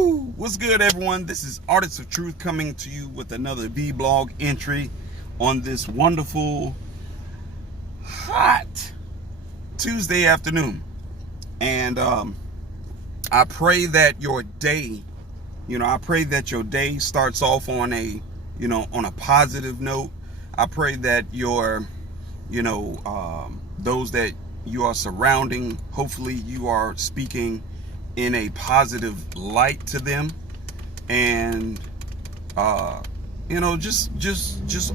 Woo! What's good, everyone? This is Artists of Truth coming to you with another vlog entry on this wonderful, hot Tuesday afternoon. And I pray that your day, starts off on a, on a positive note. I pray that your, those that you are surrounding, hopefully you are speaking in a positive light to them, and just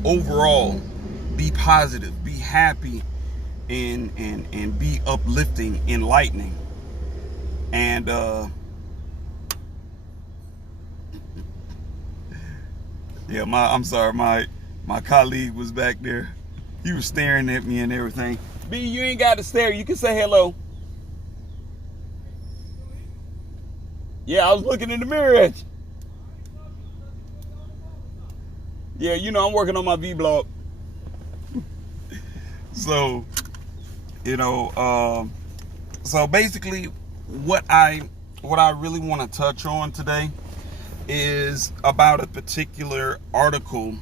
overall be positive, be happy, and be uplifting, enlightening. And yeah, I'm sorry, my colleague was back there. He was staring at me and everything. B, you ain't got to stare, you can say hello. Yeah, I was looking in the mirror at you. Yeah, I'm working on my vlog. So, so basically what I really want to touch on today is about a particular article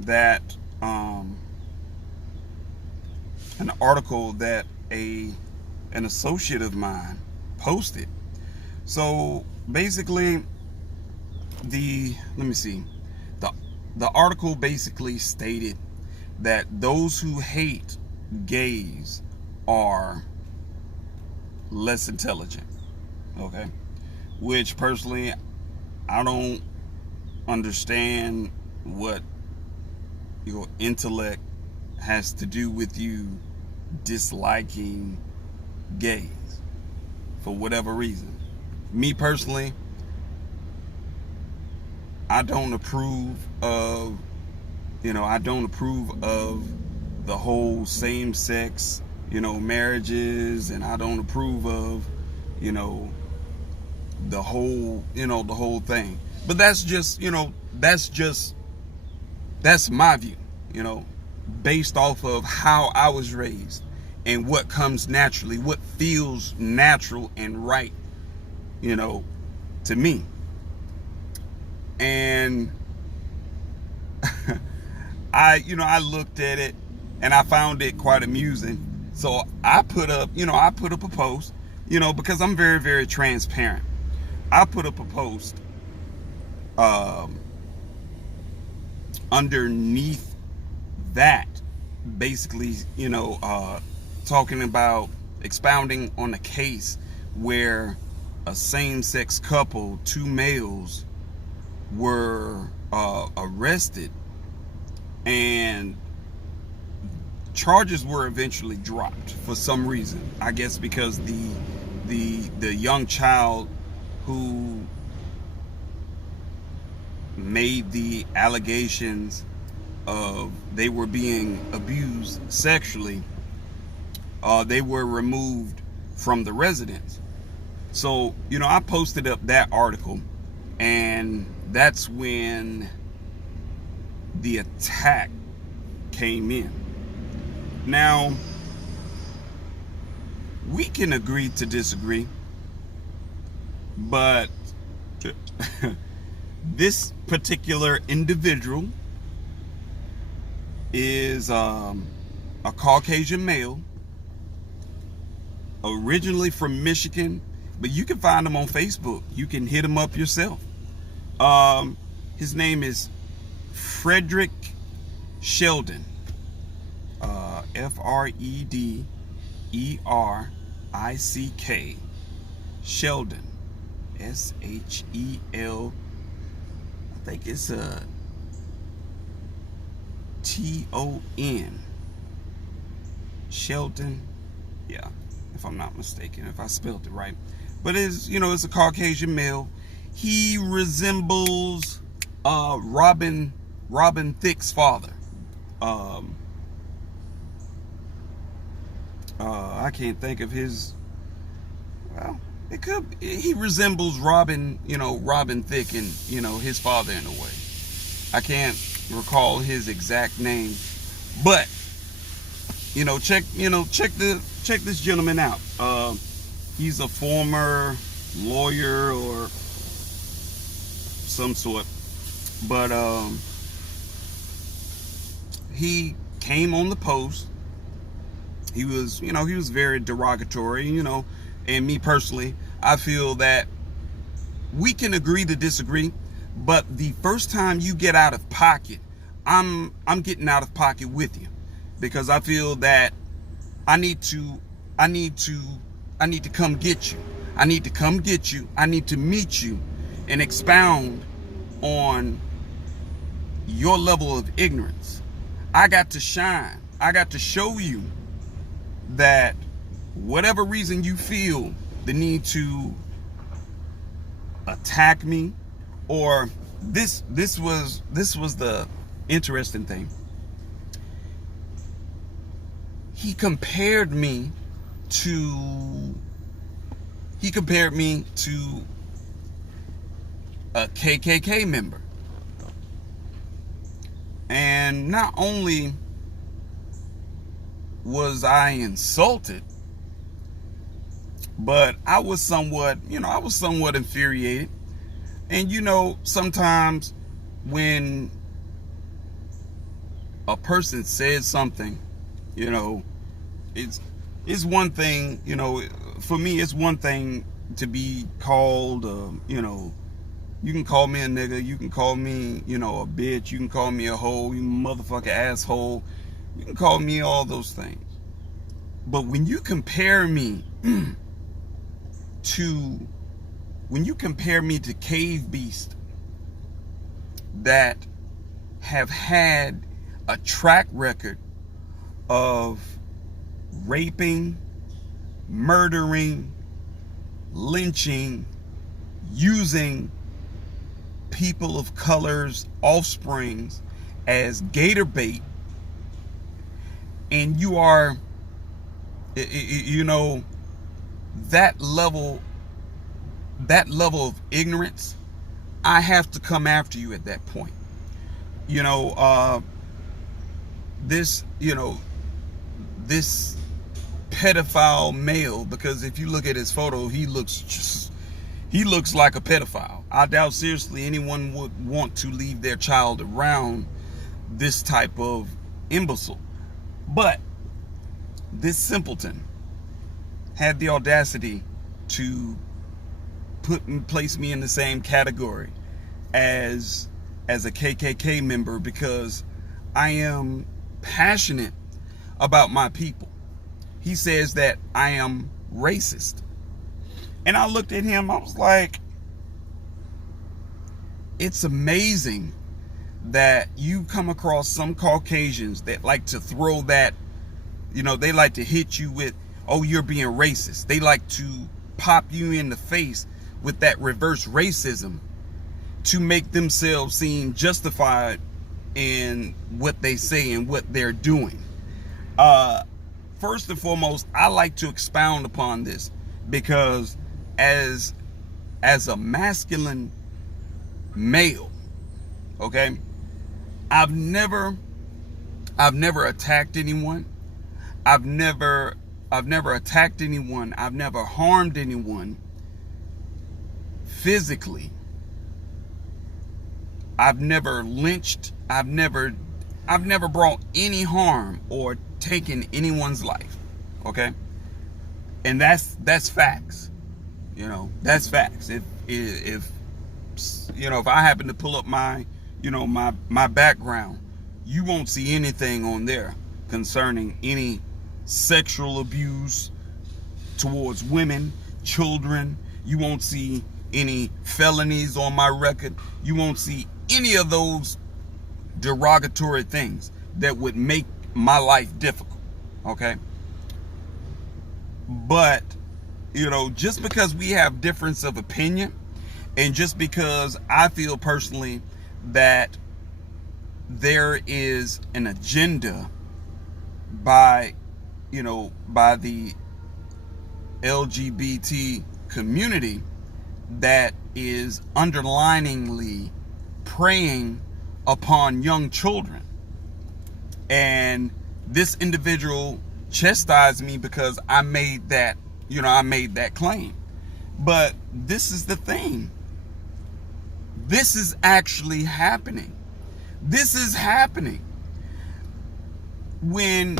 that an associate of mine posted. So basically the article basically stated that those who hate gays are less intelligent. Okay, which personally I don't understand what your intellect has to do with you disliking gays for whatever reason. Me personally, I don't approve of the whole same-sex, marriages, and I don't approve of, the whole thing. But that's my view, based off of how I was raised and what comes naturally, what feels natural and right, to me. And I looked at it and I found it quite amusing. So I put up a post, because I'm very, very transparent. I put up a post underneath that, basically, talking about, expounding on the case where a same-sex couple, two males, were arrested, and charges were eventually dropped for some reason. I guess because the young child who made the allegations of they were being abused sexually, they were removed from the residence. So, I posted up that article, and that's when the attack came in. Now, we can agree to disagree, but this particular individual is a Caucasian male, originally from Michigan, but you can find him on Facebook. You can hit him up yourself. His name is Frederick Sheldon. Frederick Sheldon. SHEL. I think it's a TON. Sheldon. Yeah, if I'm not mistaken, if I spelled it right. But it's a Caucasian male. He resembles Robin Thicke's father. I can't think of his. Well, he resembles Robin Thicke and his father in a way. I can't recall his exact name, but check this gentleman out. He's a former lawyer, or some sort. But he came on the post. He was, he was very derogatory, and me personally, I feel that we can agree to disagree, but the first time you get out of pocket, I'm getting out of pocket with you, because I feel that I need to come get you. I need to come get you. I need to meet you and expound on your level of ignorance. I got to shine. I got to show you that whatever reason you feel the need to attack me, or this was the interesting thing. He compared me to a KKK member. And not only was I insulted, but I was somewhat infuriated. And sometimes when a person says something, it's one thing, for me, it's one thing to be called, you can call me a nigga, you can call me, a bitch, you can call me a hoe, you motherfucking asshole, you can call me all those things. But when you compare me to cave beasts that have had a track record of raping, murdering, lynching, using people of color's offsprings as gator bait, and you are, that level of ignorance, I have to come after you at that point. This pedophile male, because if you look at his photo, he looks like a pedophile. I doubt seriously anyone would want to leave their child around this type of imbecile. But this simpleton had the audacity to place me in the same category as a KKK member, because I am passionate about my people. He says that I am racist. And I looked at him, I was like, it's amazing that you come across some Caucasians that like to throw that, they like to hit you with, oh, you're being racist. They like to pop you in the face with that reverse racism to make themselves seem justified in what they say and what they're doing. First and foremost, I like to expound upon this, because as a masculine male, okay, I've never attacked anyone. I've never attacked anyone. I've never harmed anyone physically. I've never lynched. I've never brought any harm or taken anyone's life. Okay? And that's facts. That's facts. If I happen to pull up my background, you won't see anything on there concerning any sexual abuse towards women, children. You won't see any felonies on my record. You won't see any of those derogatory things that would make my life difficult. Okay? But, just because we have difference of opinion, and just because I feel personally that there is an agenda by the LGBT community that is underliningly preying upon young children, and this individual chastised me because I made that claim. But this is the thing. This is actually happening. This is happening. When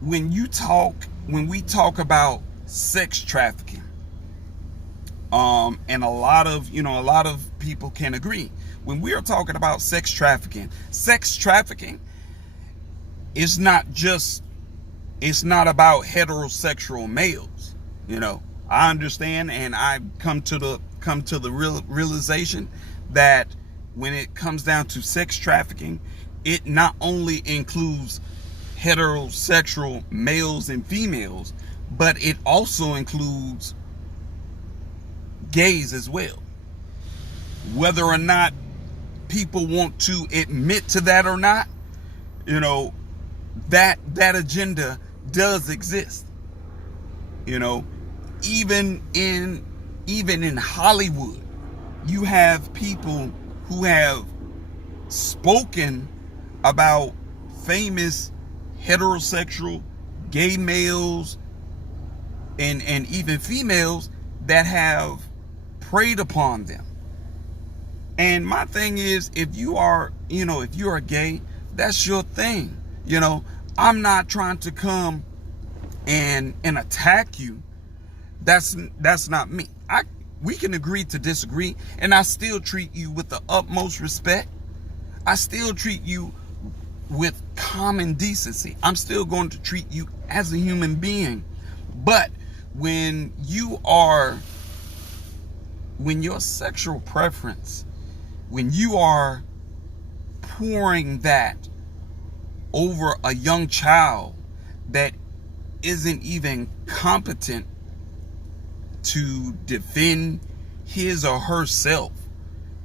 we talk about sex trafficking, and a lot of people can agree, when we are talking about sex trafficking is not about heterosexual males. I understand, and I've come to the realization that when it comes down to sex trafficking, it not only includes heterosexual males and females, but it also includes gays as well. Whether or not people want to admit to that or not, that agenda does exist. Even in Hollywood, you have people who have spoken about famous heterosexual gay males and even females that have preyed upon them. And my thing is, if you're gay, that's your thing. I'm not trying to come and attack you. That's not me. We can agree to disagree, and I still treat you with the utmost respect. I still treat you with common decency. I'm still going to treat you as a human being. But when your sexual preference, when you are pouring that over a young child that isn't even competent to defend his or herself,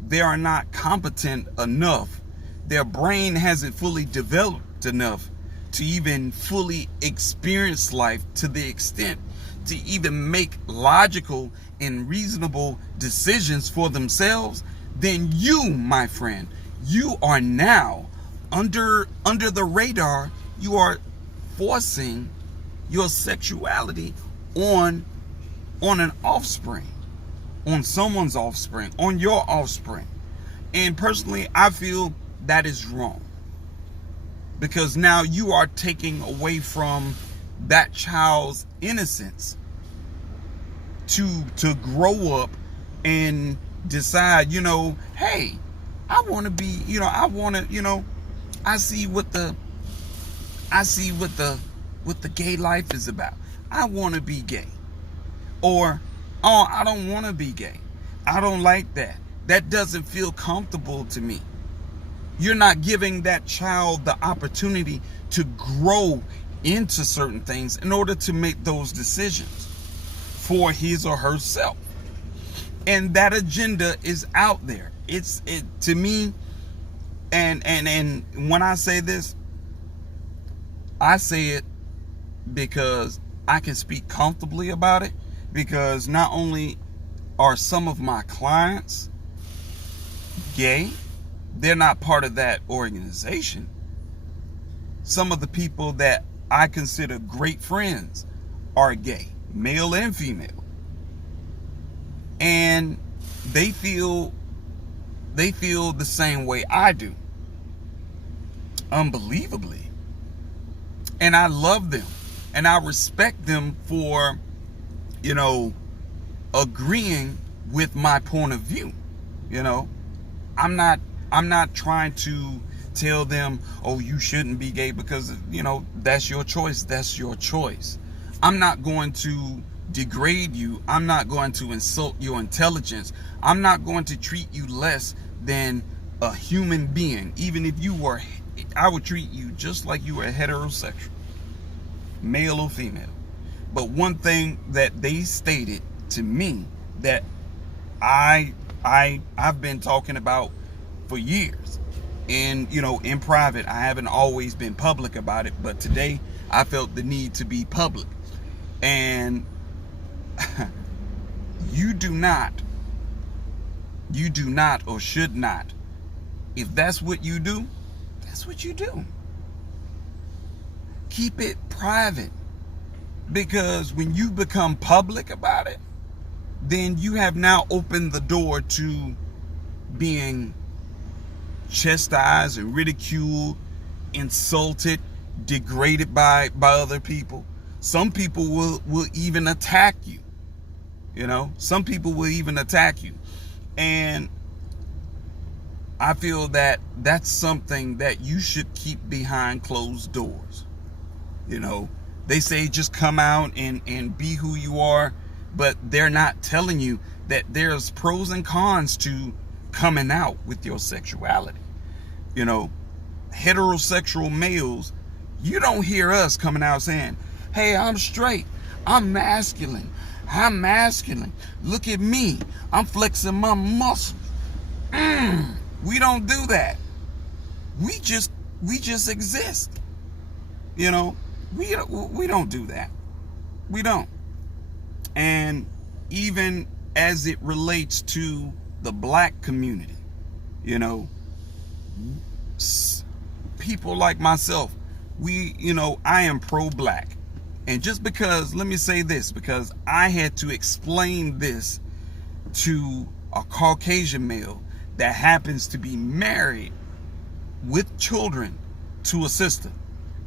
they are not competent enough. Their brain hasn't fully developed enough to even fully experience life to the extent to even make logical and reasonable decisions for themselves. Then you, my friend, you are now under the radar. You are forcing your sexuality on an offspring, on someone's offspring, on your offspring. And personally, I feel that is wrong, because now you are taking away from that child's innocence to grow up and decide, hey, I want to be, I see what the gay life is about. I want to be gay. Or, oh, I don't want to be gay. I don't like that. That doesn't feel comfortable to me. You're not giving that child the opportunity to grow into certain things in order to make those decisions for his or herself. And that agenda is out there. It to me, and when I say this, I say it because I can speak comfortably about it, because not only are some of my clients gay, they're not part of that organization. Some of the people that I consider great friends are gay, male and female. And they feel the same way I do. Unbelievably. And I love them. And I respect them for, agreeing with my point of view. I'm not trying to tell them, oh, you shouldn't be gay, because, that's your choice. That's your choice. I'm not going to degrade you. I'm not going to insult your intelligence. I'm not going to treat you less than a human being. Even if you were, I would treat you just like you were heterosexual, male or female. But one thing that they stated to me that I've been talking about for years, and in private, I haven't always been public about it, but today I felt the need to be public. And you do not or should not, if that's what you do, that's what you do. Keep it private, because when you become public about it, then you have now opened the door to being chastised and ridiculed, insulted, degraded by other people. Some people will even attack you. You know, some people will even attack you. And I feel that that's something that you should keep behind closed doors. You know, they say just come out and be who you are, but they're not telling you that there's pros and cons to coming out with your sexuality. You know, heterosexual males, you don't hear us coming out saying, hey, I'm straight, I'm masculine, look at me, I'm flexing my muscles. We don't do that. We just exist. You know, we don't do that. We don't. And even as it relates to the black community, you know, people like myself, I am pro-black. And just because, let me say this, because I had to explain this to a Caucasian male that happens to be married with children to a sister,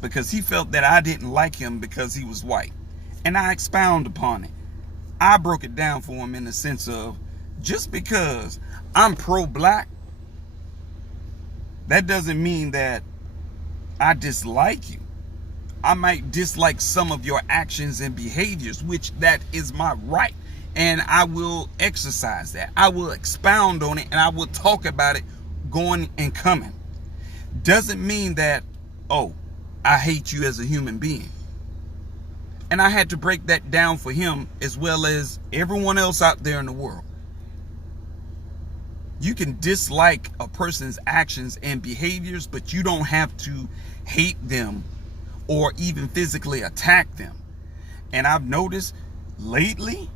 because he felt that I didn't like him because he was white. And I expound upon it. I broke it down for him in the sense of, just because I'm pro-black, that doesn't mean that I dislike you. I might dislike some of your actions and behaviors, which that is my right. And I will exercise that. I will expound on it, and I will talk about it going and coming. Doesn't mean that, oh, I hate you as a human being. And I had to break that down for him as well as everyone else out there in the world. You can dislike a person's actions and behaviors, but you don't have to hate them or even physically attack them. And I've noticed lately,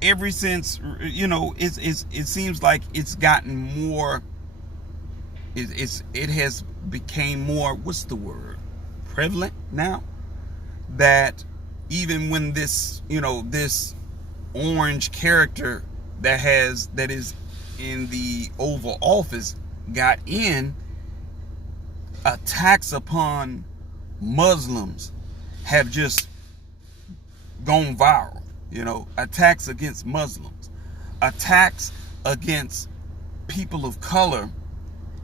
ever since, you know, it seems like it's gotten more, it has became more, what's the word, prevalent now, that even when this, you know, this orange character that is in the Oval Office got in, attacks upon Muslims have just gone viral. You know, attacks against Muslims, attacks against people of color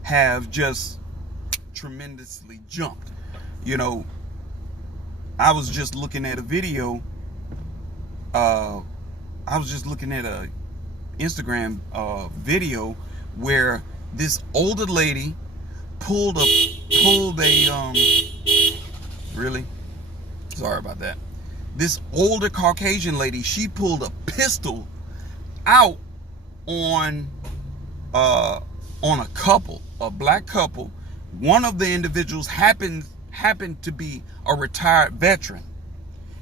have just tremendously jumped. You know, I was just looking at a video. I was just looking at a Instagram video where this older lady pulled a really? Sorry about that. This older Caucasian lady, she pulled a pistol out on a couple, a black couple. One of the individuals happened to be a retired veteran.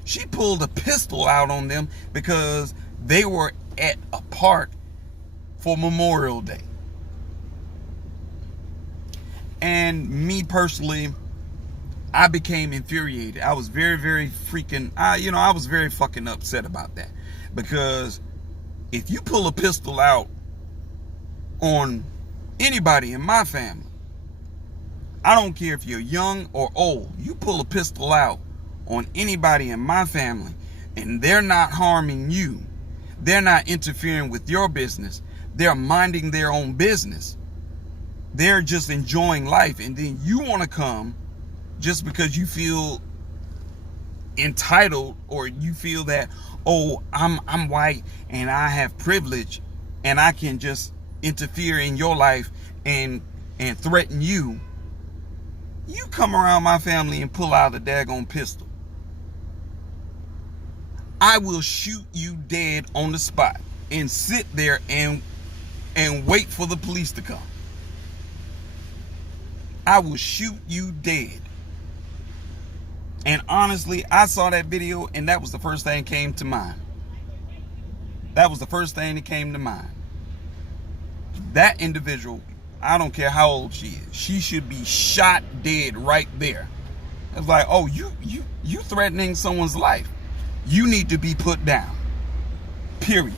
She pulled a pistol out on them because they were at a park for Memorial Day. And me personally, I became infuriated. I was very, very freaking, I was very fucking upset about that. Because if you pull a pistol out on anybody in my family, I don't care if you're young or old, you pull a pistol out on anybody in my family and they're not harming you, they're not interfering with your business, they're minding their own business, they're just enjoying life, and then you want to come just because you feel entitled, or you feel that, oh, I'm white and I have privilege and I can just interfere in your life and threaten you. You come around my family and pull out a daggone pistol, I will shoot you dead on the spot and sit there and wait for the police to come. I will shoot you dead. And honestly, I saw that video and that was the first thing that came to mind. That was the first thing that came to mind. That individual, I don't care how old she is, she should be shot dead right there. It's like, oh, you threatening someone's life. You need to be put down. Period.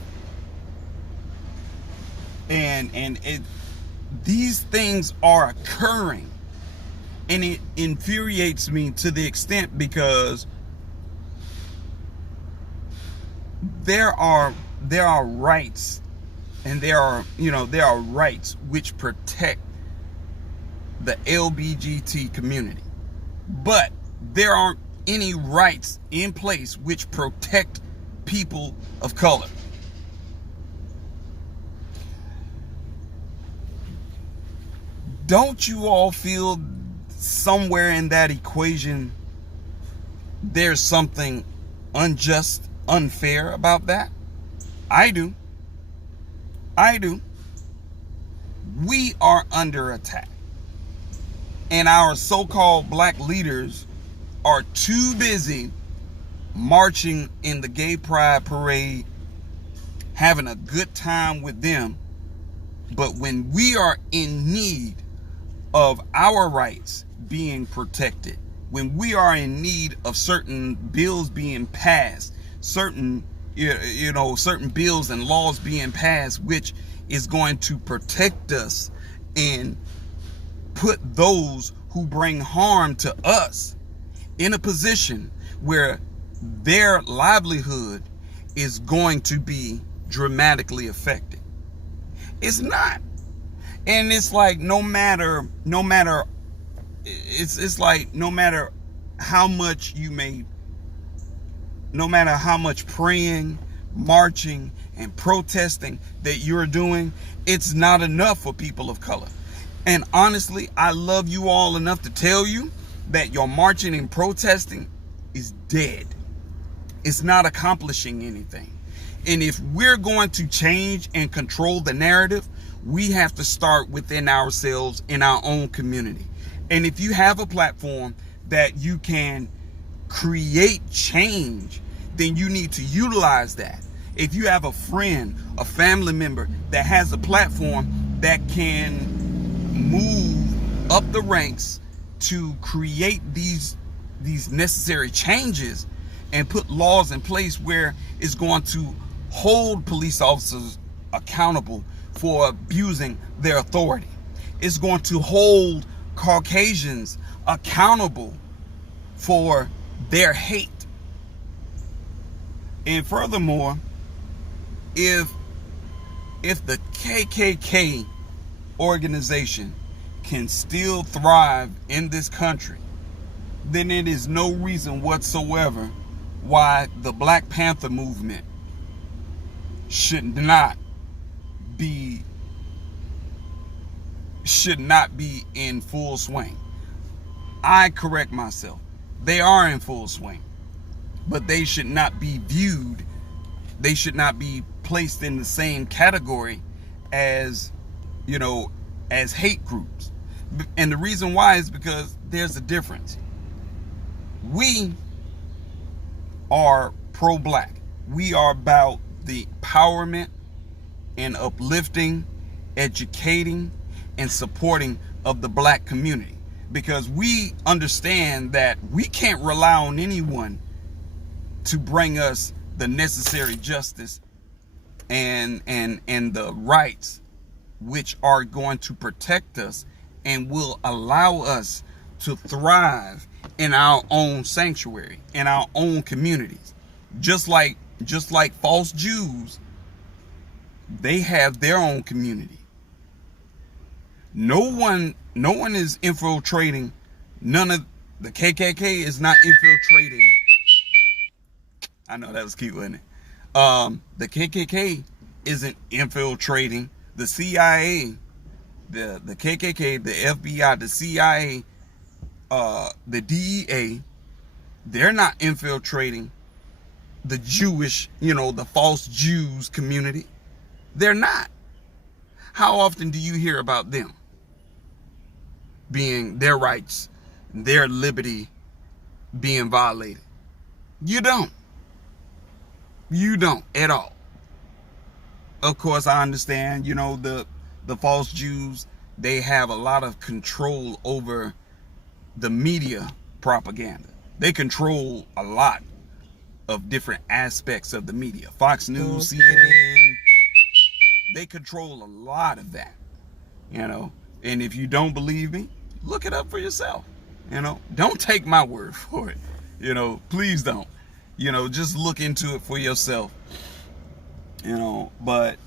And these things are occurring, and it infuriates me to the extent because there are rights, and there are rights which protect the LBGT community, but there aren't any rights in place which protect people of color. Don't you all feel somewhere in that equation there's something unjust, unfair about that? I do. We are under attack, and our so-called black leaders are too busy marching in the gay pride parade, having a good time with them. But when we are in need of our rights being protected, when we are in need of certain bills being passed, certain bills and laws being passed, which is going to protect us and put those who bring harm to us in a position where their livelihood is going to be dramatically affected. It's not. And it's like no matter how much no matter how much praying, marching, and protesting that you're doing, it's not enough for people of color. And honestly, I love you all enough to tell you that your marching and protesting is dead. It's not accomplishing anything. And if we're going to change and control the narrative, we have to start within ourselves, in our own community. And if you have a platform that you can create change, then you need to utilize that. If you have a friend, a family member that has a platform that can move up the ranks to create these necessary changes and put laws in place where it's going to hold police officers accountable for abusing their authority. It's going to hold Caucasians accountable for their hate. And furthermore, if the KKK organization can still thrive in this country, then it is no reason whatsoever why the Black Panther movement should not be in full swing. I correct myself. They are in full swing, but they should not be viewed, they should not be placed in the same category as, as hate groups. And the reason why is because there's a difference. We are pro-black. We are about the empowerment and uplifting, educating, and supporting of the black community, because we understand that we can't rely on anyone to bring us the necessary justice and the rights which are going to protect us and will allow us to thrive in our own sanctuary, in our own communities. Just like false Jews, they have their own community. No one is infiltrating. None of the KKK is not infiltrating. I know that was cute, wasn't it? The KKK isn't infiltrating the CIA, the KKK, the FBI, the CIA, the DEA. They're not infiltrating the Jewish, the false Jews community. They're not. How often do you hear about them being their rights, their liberty being violated? You don't. You don't at all. Of course, I understand, the false Jews, they have a lot of control over the media propaganda. They control a lot of different aspects of the media. Fox News, CNN, They control a lot of that, you know. And if you don't believe me, look it up for yourself. You know, don't take my word for it. You know, please don't. You know, just look into it for yourself. You know, but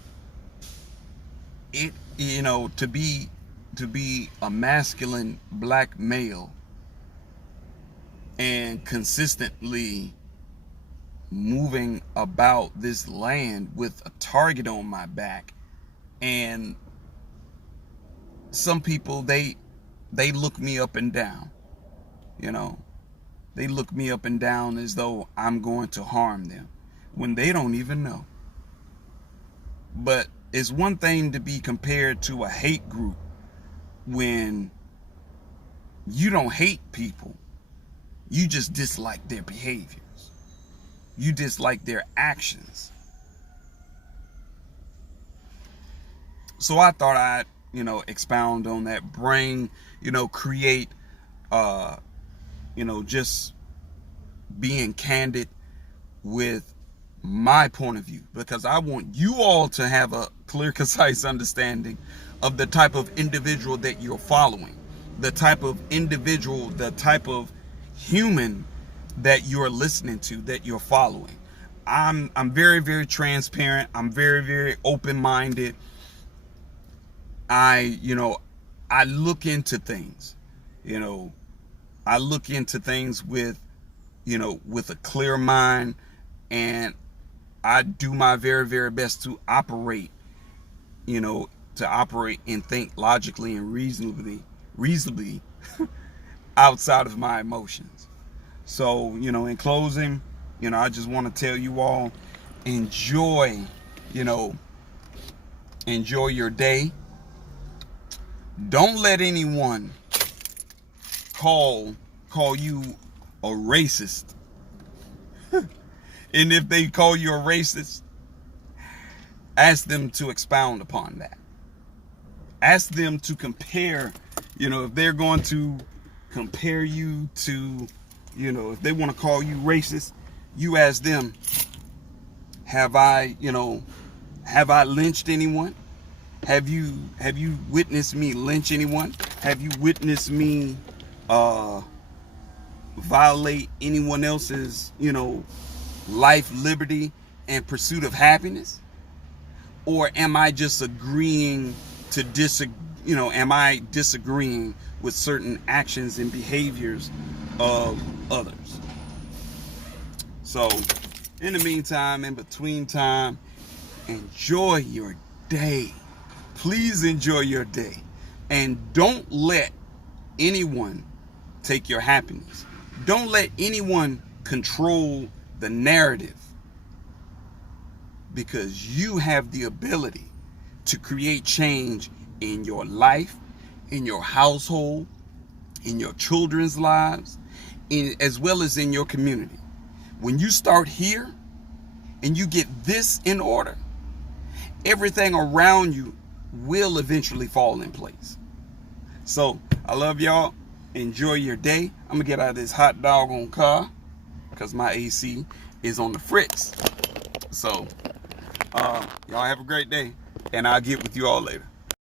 it, you know, to be a masculine black male and consistently moving about this land with a target on my back, and some people, they look me up and down. You know, they look me up and down as though I'm going to harm them when they don't even know. But it's one thing to be compared to a hate group when you don't hate people. You just dislike their behaviors. You dislike their actions. So I thought I'd, you know, expound on that, bring, you know, create, you know, just being candid with my point of view, because I want you all to have a clear, concise understanding of the type of individual that you're following, the type of individual, the type of human that you're listening to, that you're following. I'm very, very transparent. I'm very, very open-minded. You know, I look into things, you know, I look into things with, you know, with a clear mind, and I do my very, very best to operate, you know, to operate and think logically and reasonably outside of my emotions. So, you know, in closing, you know, I just want to tell you all, enjoy, you know, enjoy your day. Don't let anyone call you a racist. And if they call you a racist, ask them to expound upon that. Ask them to compare, you know, if they're going to compare you to, you know, if they want to call you racist, you ask them, have I lynched anyone? Have you witnessed me lynch anyone? Have you witnessed me violate anyone else's, you know, life, liberty, and pursuit of happiness? Or am I just agreeing to am I disagreeing with certain actions and behaviors of others? So, in the meantime, in between time, enjoy your day. Please enjoy your day. And don't let anyone take your happiness. Don't let anyone control the narrative, because you have the ability to create change in your life, in your household, in your children's lives, as well as in your community. When you start here and you get this in order, everything around you will eventually fall in place. So I love y'all. Enjoy your day. I'm gonna get out of this hot doggone car because my AC is on the fritz. So y'all have a great day, and I'll get with you all later.